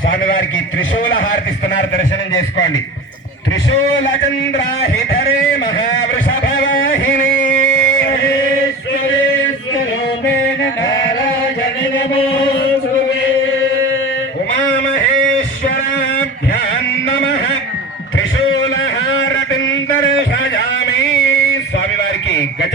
స్వామివారికి త్రిశూల హారతిస్తున్నారు దర్శనం చేసుకోండి. త్రిశూల చంద్రాహిధరే మహావృషభవాహిని ఉమామహేశ్వరాభ్యాం గజ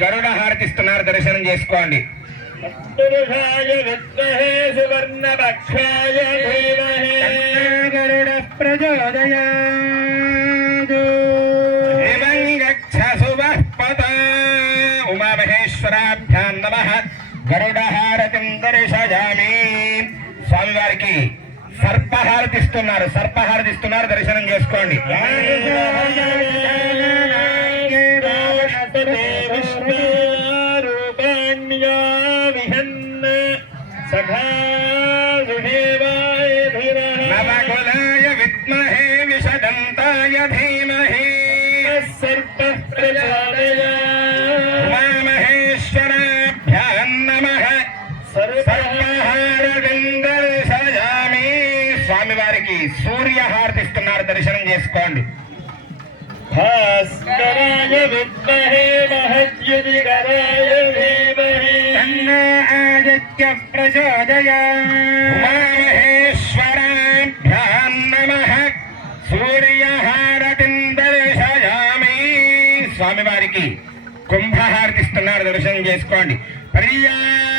గరుడ హారతి ఇస్తున్నారు దర్శనం చేసుకోండి గరుడ ఉమామహేశ్వరాభ్యాం నమః. గరుడహారతిం దర్శయామి. స్వామివారికి సర్పహారతి ఇస్తున్నారు సర్పహారతి ఇస్తున్నారు దర్శనం చేసుకోండి సూర్యహారతి ఇస్తున్నారు దర్శనం చేసుకోండి. భాస్కరాయ విద్మహే మహద్యుతికరాయ ధీమహి తన్నో ఆదిత్య ప్రచోదయా ఉమామహేశ్వరాభ్యాం నమః సూర్యహారతిం దర్శయామి స్వామివారికి కుంభహారతి ఇస్తున్నారు దర్శనం చేసుకోండి. పర్యాప్త్యానంతరాయ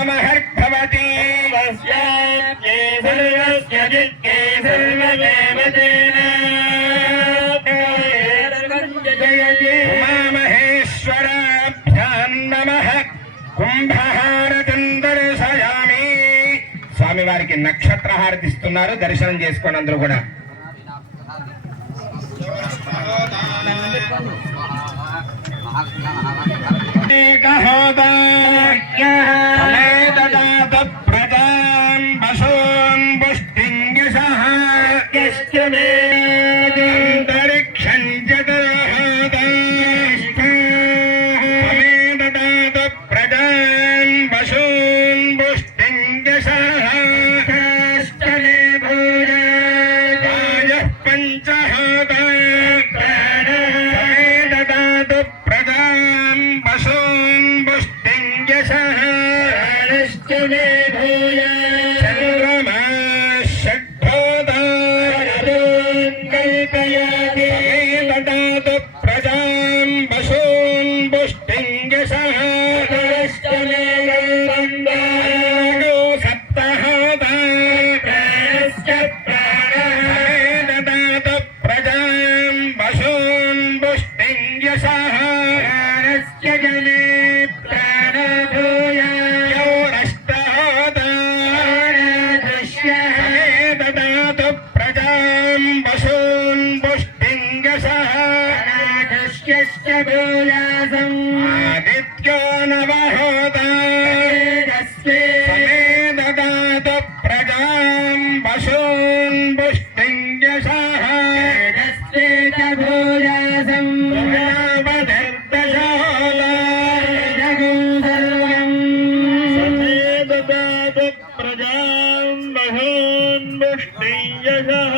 సర్వస్తోమోదిరాత్రౌత్తమమహర్భవతి తస్యాప్యే సర్వస్య జిత్కే సర్వదేవతేన ఉమామహేశ్వరాభ్యాం నమః కుంభహారతిం దర్శయామి స్వామివారికి నక్షత్ర హారతి ఇస్తున్నారు దర్శనం చేసుకోండి అందరూ కూడా. సమేతదాత అంతరిక్షం సమేతదాత ప్రజాం పశూన్ పుష్టింగిషः రాజः పంచహోత సమేతదాత ప్రజాం పశూన్ పుష్టింగిషः చంద్రమా Amen.